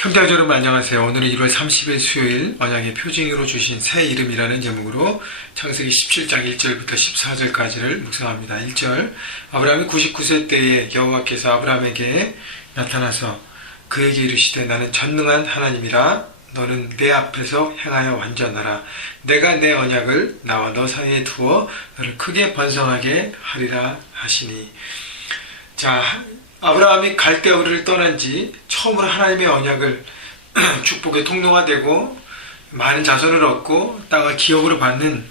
형제자 여러분 안녕하세요. 오늘은 1월 30일 수요일 언약의 표징으로 주신 새 이름이라는 제목으로 창세기 17장 1절부터 14절까지를 묵상합니다. 1절 아브라함이 99세 때에 여호와께서 아브라함에게 나타나서 그에게 이르시되 나는 전능한 하나님이라 너는 내 앞에서 행하여 완전하라 내가 내 언약을 나와 너 사이에 두어 너를 크게 번성하게 하리라 하시니 자, 아브라함이 갈대우를 떠난 지 처음으로 하나님의 언약을 축복의 통로가 되고 많은 자손을 얻고 땅을 기업으로 받는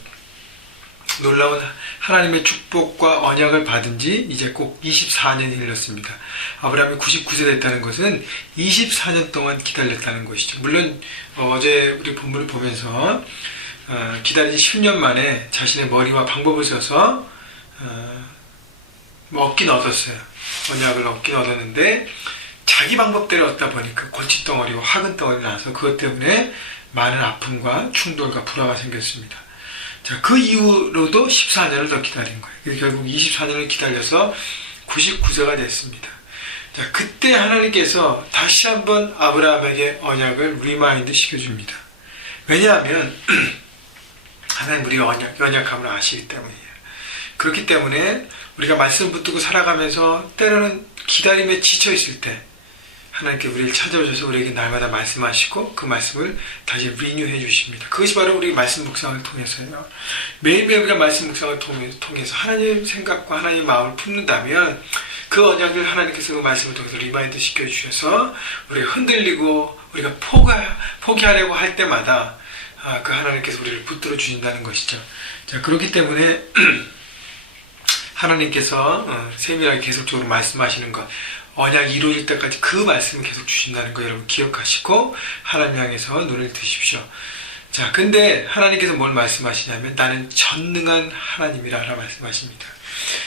놀라운 하나님의 축복과 언약을 받은 지 이제 꼭 24년이 흘렀습니다. 아브라함이 99세 됐다는 것은 24년 동안 기다렸다는 것이죠. 물론 어, 어제 우리 본문을 보면서 어, 기다린 지 10년 만에 자신의 머리와 방법을 써서 어, 뭐 얻긴 얻었어요. 언약을 얻긴 얻었는데 자기 방법대로 얻다 보니까 골칫덩어리와 화근덩어리 나서 그것 때문에 많은 아픔과 충돌과 불화가 생겼습니다. 자, 그 이후로도 14년을 더 기다린 거예요. 결국 24년을 기다려서 99세가 됐습니다. 자, 그때 하나님께서 다시 한번 아브라함에게 언약을 리마인드 시켜줍니다. 왜냐하면 하나님 우리 언약, 연약함을 아시기 때문이에요. 그렇기 때문에 우리가 말씀 붙들고 살아가면서 때로는 기다림에 지쳐 있을 때 하나님께 우리를 찾아오셔서 우리에게 날마다 말씀하시고 그 말씀을 다시 리뉴해 주십니다. 그것이 바로 우리 말씀 묵상을 통해서요. 매일매일 우리가 말씀 묵상을 통해서 하나님 생각과 하나님 마음을 품는다면 그 언약을 하나님께서 그 말씀을 통해서 리마인드 시켜 주셔서 우리가 흔들리고 우리가 포기, 포기하려고 할 때마다 아, 그 하나님께서 우리를 붙들어 주신다는 것이죠. 자, 그렇기 때문에 하나님께서 어, 세밀하게 계속적으로 말씀하시는 것, 언약이 이루어질 때까지 그 말씀을 계속 주신다는 거 여러분 기억하시고 하나님 향해서 눈을 드십시오. 자, 근데 하나님께서 뭘 말씀하시냐면 나는 전능한 하나님이라라 말씀하십니다.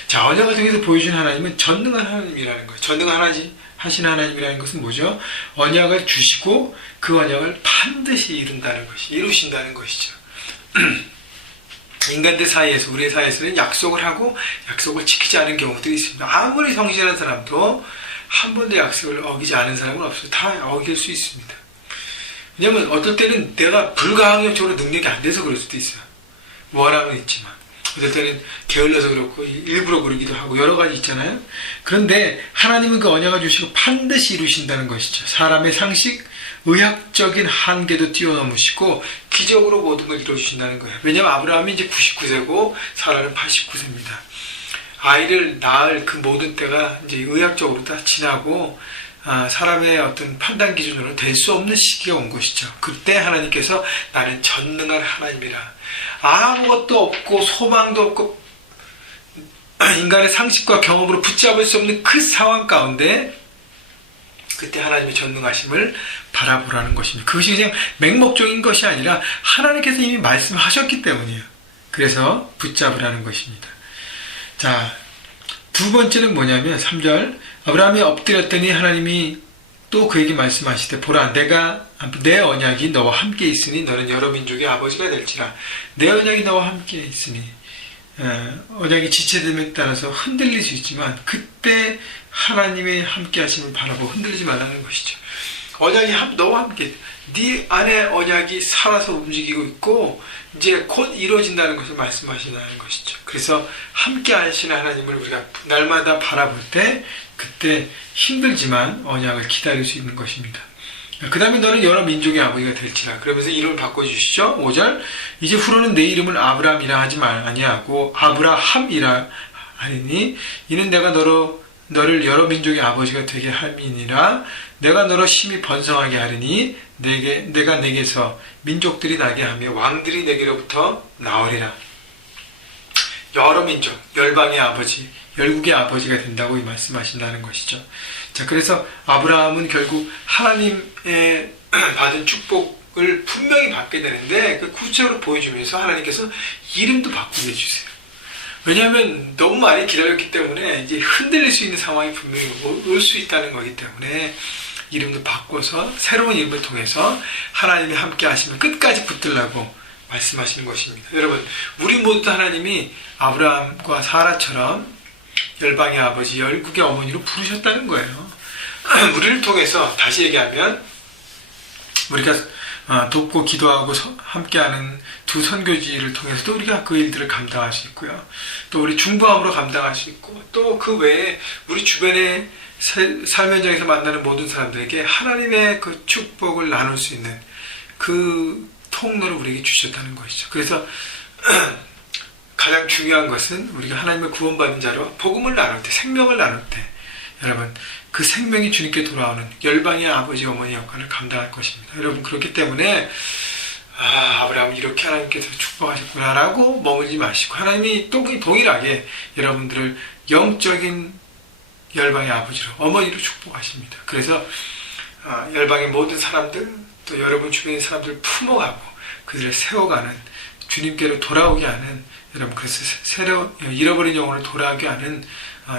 자, 언약을 통해서 보여준 하나님은 전능한 하나님이라는 거예요. 전능한 하나님, 하신 하나님이라는 것은 뭐죠? 언약을 주시고 그 언약을 반드시 이룬다는 것이, 이루신다는 것이죠. 인간들 사이에서 우리 사이에서는 약속을 하고 약속을 지키지 않은 경우들이 있습니다. 아무리 성실한 사람도 한 번도 약속을 어기지 않은 사람은 없어요. 다 어길 수 있습니다. 왜냐면 어떨 때는 내가 불가항력적으로 능력이 안 돼서 그럴 수도 있어요. 원함은 있지만. 어떨 때는 게을러서 그렇고 일부러 그러기도 하고 여러 가지 있잖아요. 그런데 하나님은 그 언약을 주시고 반드시 이루신다는 것이죠. 사람의 상식, 의학적인 한계도 뛰어넘으시고 기적으로 모든 걸 이루어주신다는 거예요. 왜냐하면 아브라함이 이제 99세고 사라는 89세입니다. 아이를 낳을 그 모든 때가 이제 의학적으로 다 지나고 아, 사람의 어떤 판단 기준으로 될 수 없는 시기가 온 것이죠. 그때 하나님께서 나는 전능한 하나님이라 아무것도 없고 소망도 없고 인간의 상식과 경험으로 붙잡을 수 없는 그 상황 가운데 그때 하나님의 전능하심을 바라보라는 것입니다. 그것이 그냥 맹목적인 것이 아니라 하나님께서 이미 말씀하셨기 때문이에요. 그래서 붙잡으라는 것입니다. 자, 두 번째는 뭐냐면 3절 아브라함이 엎드렸더니 하나님이 또 그에게 말씀하시되 보라 내가 내 언약이 너와 함께 있으니 너는 여러 민족의 아버지가 될지라 내 언약이 너와 함께 있으니 어, 언약이 지체됨에 따라서 흔들릴 수 있지만 그때 하나님의 함께 하심을 바라보고 흔들리지 말라는 것이죠. 언약이 너와 함께 네 안에 언약이 살아서 움직이고 있고 이제 곧 이루어진다는 것을 말씀하시는 것이죠. 그래서 함께 하시는 하나님을 우리가 날마다 바라볼 때 그때 힘들지만 언약을 기다릴 수 있는 것입니다. 그 다음에 너는 여러 민족의 아버지가 될지라. 그러면서 이름을 바꿔주시죠. 5절. 이제 후로는 내 이름을 아브람이라 하지 말 아니하고 아브라함이라 하리니 이는 내가 너로 너를 여러 민족의 아버지가 되게 함이니라. 내가 너로 심히 번성하게 하리니 내게 내가 내게서 민족들이 나게 하며 왕들이 내게로부터 나오리라. 여러 민족, 열방의 아버지, 열국의 아버지가 된다고 이 말씀하신다는 것이죠. 자, 그래서 아브라함은 결국 하나님의 받은 축복을 분명히 받게 되는데 그 구체적으로 보여주면서 하나님께서 이름도 바꾸게 해주세요. 왜냐하면 너무 많이 기다렸기 때문에 이제 흔들릴 수 있는 상황이 분명히 올 수 있다는 거기 때문에 이름도 바꿔서 새로운 이름을 통해서 하나님이 함께 하시면 끝까지 붙들라고 말씀하시는 것입니다. 여러분, 우리 모두 하나님이 아브라함과 사라처럼 열방의 아버지, 열국의 어머니로 부르셨다는 거예요. 우리를 통해서 다시 얘기하면 우리가 어, 돕고 기도하고 서- 함께하는 두 선교지를 통해서도 우리가 그 일들을 감당할 수 있고요. 또 우리 중보함으로 감당할 수 있고 또 그 외에 우리 주변에 세- 삶 현장에서 만나는 모든 사람들에게 하나님의 그 축복을 나눌 수 있는 그 통로를 우리에게 주셨다는 것이죠. 그래서 가장 중요한 것은 우리가 하나님의 구원받은 자로 복음을 나눌 때, 생명을 나눌 때, 여러분 그 생명이 주님께 돌아오는 열방의 아버지 어머니 역할을 감당할 것입니다. 여러분 그렇기 때문에 아 아브라함 이렇게 하나님께서 축복하셨구나라고 머물지 마시고 하나님이 또 동일하게 여러분들을 영적인 열방의 아버지로 어머니로 축복하십니다. 그래서 아, 열방의 모든 사람들 또 여러분 주변의 사람들 품어가고 그들을 세워가는 주님께로 돌아오게 하는 여러분 그래서 새- 새로 잃어버린 영혼을 돌아오게 하는 아,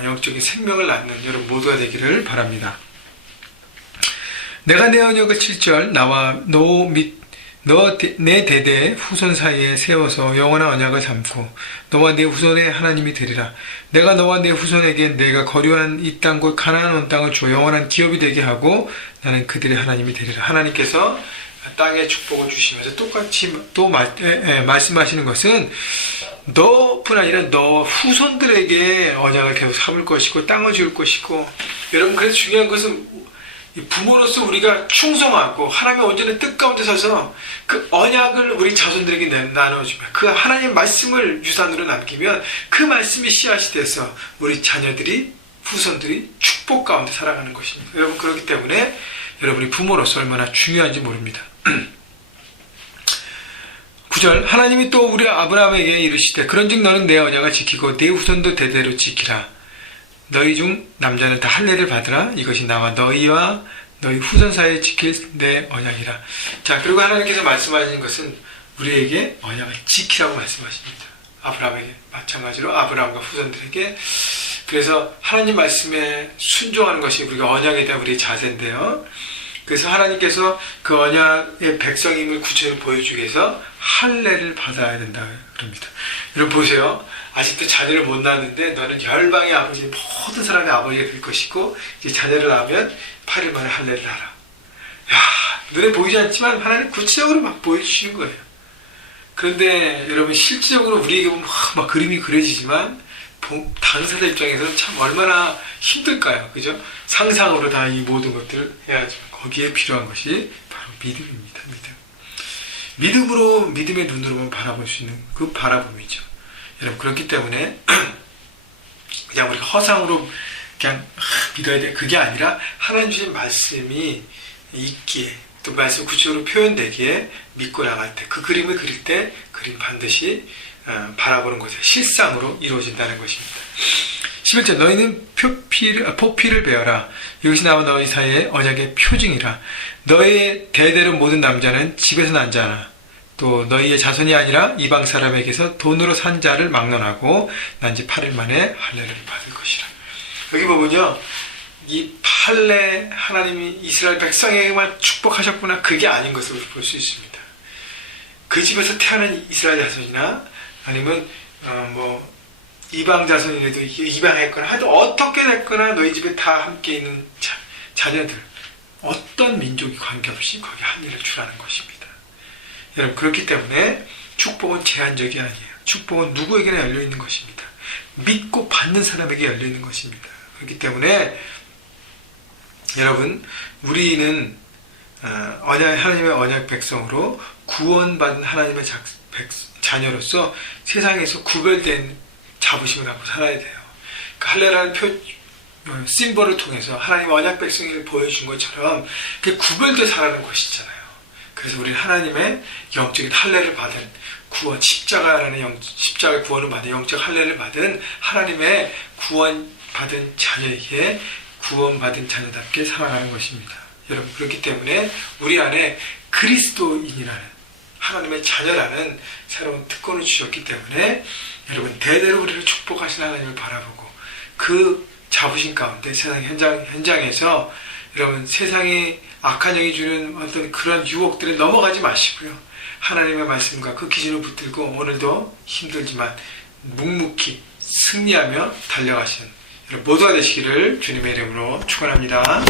영적인 생명을 낳는 여러분 모두가 되기를 바랍니다. 내가 내 언약을 7절 나와 너 및 너 내 대대 후손 사이에 세워서 영원한 언약을 삼고 너와 내 후손의 하나님이 되리라. 내가 너와 내 후손에게 내가 거류한 이 땅 곧 가나안 온 땅을 줘 영원한 기업이 되게 하고 나는 그들의 하나님이 되리라. 하나님께서 땅에 축복을 주시면서 똑같이 또 말, 에, 에, 말씀하시는 것은 너뿐 아니라 너 후손들에게 언약을 계속 삼을 것이고 땅을 지을 것이고 여러분 그래서 중요한 것은 이 부모로서 우리가 충성하고 하나님의 온전한 뜻 가운데 서서 그 언약을 우리 자손들에게 내- 나눠주면 그 하나님의 말씀을 유산으로 남기면 그 말씀이 씨앗이 돼서 우리 자녀들이 후손들이 축복 가운데 살아가는 것입니다. 여러분 그렇기 때문에 여러분이 부모로서 얼마나 중요한지 모릅니다. 9절 하나님이 또 우리 아브라함에게 이르시되 그런즉 너는 내 언약을 지키고 내 후손도 대대로 지키라. 너희 중 남자는 다 할례를 받으라. 이것이 나와 너희와 너희 후손 사이에 지킬 내 언약이라. 자 그리고 하나님께서 말씀하시는 것은 우리에게 언약을 지키라고 말씀하십니다. 아브라함에게 마찬가지로 아브라함과 후손들에게. 그래서 하나님 말씀에 순종하는 것이 우리가 언약에 대한 우리의 자세인데요 그래서 하나님께서 그 언약의 백성임을 구체적으로 보여주기 위해서 할례를 받아야 된다 그럽니다. 여러분 보세요. 아직도 자녀를 못 낳았는데 너는 열방의 아버지 모든 사람의 아버지가 될 것이고 이제 자녀를 낳으면 8일 만에 할례를 하라. 야 눈에 보이지 않지만 하나님 구체적으로 막 보여주시는 거예요. 그런데 여러분 실질적으로 우리에게 보면 막, 막 그림이 그려지지만 보- 당사자 입장에서는 참 얼마나 힘들까요? 그죠? 상상으로 다 이 모든 것들을 해야지만 거기에 필요한 것이 바로 믿음입니다. 믿음. 믿음으로 믿음의 눈으로만 바라볼 수 있는 그 바라봄이죠. 여러분 그렇기 때문에 그냥 우리가 허상으로 그냥 아, 믿어야 돼 그게 아니라 하나님 주신 말씀이 있기에 또 말씀 구체적으로 표현되기에 믿고 나갈 때 그 그림을 그릴 때 그림 반드시 어, 바라보는 것에 실상으로 이루어진다는 것입니다. 11절 너희는 표피를, 아, 포피를 베어라. 이것이 나와 너희 사이의 언약의 표징이라. 너의 대대로 모든 남자는 집에서 난 자나 또 너희의 자손이 아니라 이방 사람에게서 돈으로 산 자를 막론하고 난 지 8일 만에 할례를 받을 것이라. 여기 보면요. 이 할례 하나님이 이스라엘 백성에게만 축복하셨구나. 그게 아닌 것을 볼 수 있습니다. 그 집에서 태어난 이스라엘 자손이나 아니면 어, 뭐 이방 자손이라도 이방했거나 하여튼 어떻게 됐거나 너희 집에 다 함께 있는 자, 자녀들 어떤 민족이 관계없이 거기 합리를 주라는 것입니다. 여러분 그렇기 때문에 축복은 제한적이 아니에요. 축복은 누구에게나 열려 있는 것입니다. 믿고 받는 사람에게 열려 있는 것입니다. 그렇기 때문에 여러분 우리는 어, 언약 하나님의 언약 백성으로 구원받은 하나님의 자, 백, 자녀로서 세상에서 구별된 자부심을 갖고 살아야 돼요. 그 할례라는 표 어, 심벌을 통해서 하나님 언약 백성을 보여준 것처럼 그 구별돼 살아가는 것이잖아요. 그래서 우리는 하나님의 영적인 할례를 받은 구원 십자가라는 영, 십자가 구원을 받은 영적 할례를 받은 하나님의 구원 받은 자녀에게 구원받은 자녀답게 살아가는 것입니다. 여러분 그렇기 때문에 우리 안에 그리스도인이라는 하나님의 자녀라는 새로운 특권을 주셨기 때문에 여러분 대대로 우리를 축복하신 하나님을 바라보고 그 자부심 가운데 세상 현장 현장에서 여러분 세상이 악한 영이 주는 어떤 그런 유혹들에 넘어가지 마시고요. 하나님의 말씀과 그 기준을 붙들고 오늘도 힘들지만 묵묵히 승리하며 달려가시는 여러분 모두가 되시기를 주님의 이름으로 축원합니다.